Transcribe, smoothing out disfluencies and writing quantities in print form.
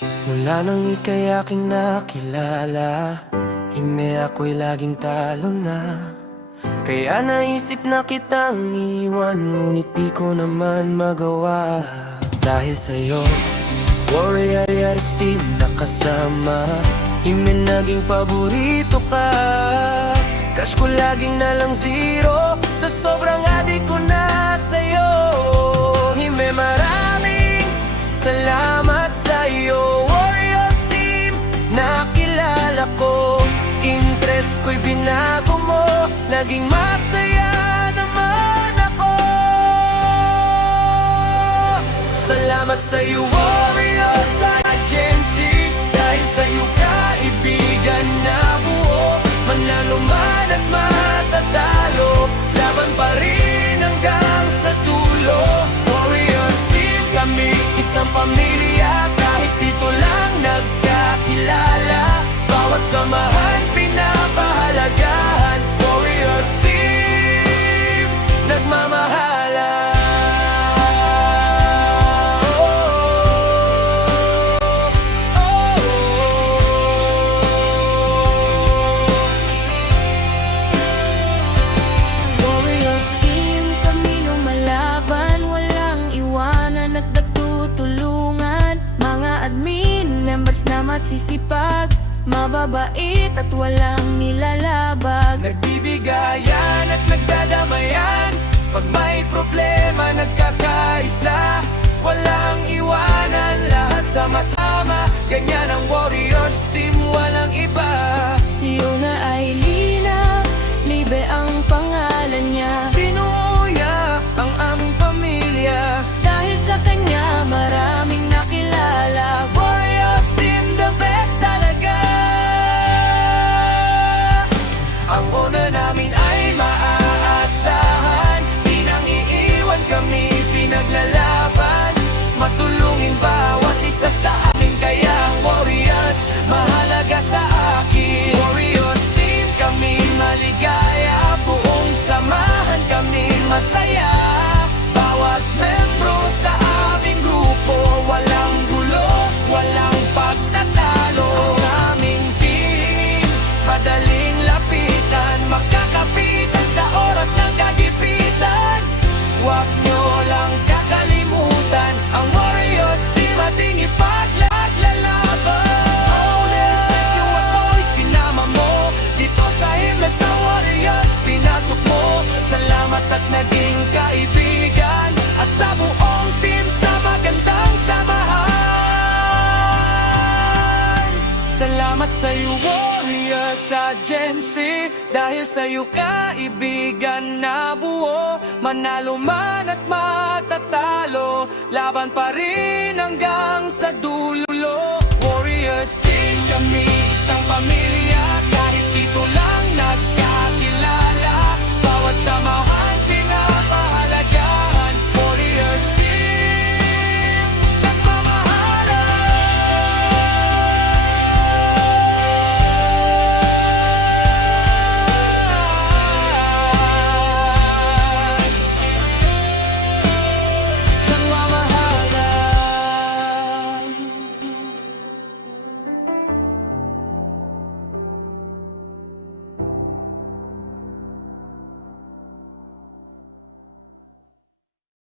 Mula nang ika'y aking nakilala, hime ako'y laging talo na. Kaya naisip na kitang iwan, ngunit di ko naman magawa. Dahil sa'yo, Warriors team nakasama, hime naging paborito ka. Cash ko laging nalang zero, sa sobrang adik ko na sa'yo. Hime maraming salamat sa'yo, Warriors team, nakilala ko. Interest ko'y binago mo, naging masaya naman ako. Salamat sa'yo, Warriors Agency, dahil sa'yo kaibigan na buo. Manalo man at matatalo, laban pa rin hanggang sa dulo. Warriors team kami, isang pamilya, kahit dito lang nagkakilala. Bawat samahan pinapahalagahan, Warriors team nagmamahalan. Warriors team, kami lumalaban, walang iwanan at nagtutulungan. Mga admin members na masisipag, mababait at walang nilalabag. Nagbibigayan at nagdadamayan, pag may problema nagkakaisa. Walang iwanan, lahat sama-sama, ganyan ang Warriors team, walang iba. Si Una Ailina, Libe ang pangalan niya. Binuya ang aming pamilya, Dahil sa kanya maraming nakilala. Warriors team, the best talaga. Ang una namin ay maaasahan, di nang iiwan kami pinaglalaban. Matulungin bawat isa sa amin, kaya ang Warriors mahalaga sa akin. Warriors team kami maligaya, buong samahan kami masaya. Bawat membro sa aming grupo, walang gulo, walang pagtatalo. Ang aming team, madaling lapitan, magkakapitan sa oras ng kagipitan. Huwag nyo lang kakalimutan, ang Warriors team ating ipaglalaban. Oh, thank you ako'y sinama mo dito sa himmes sa Warriors, pinasok mo. Salamat at naging kaibigan, at sa buong team sa magandang samahan. Salamat sa'yo, Warriors Agency, dahil sa'yo kaibigan na buo. Manalo man at matatalo, laban pa rin hanggang sa dulo. Warriors team kami, isang pamilya.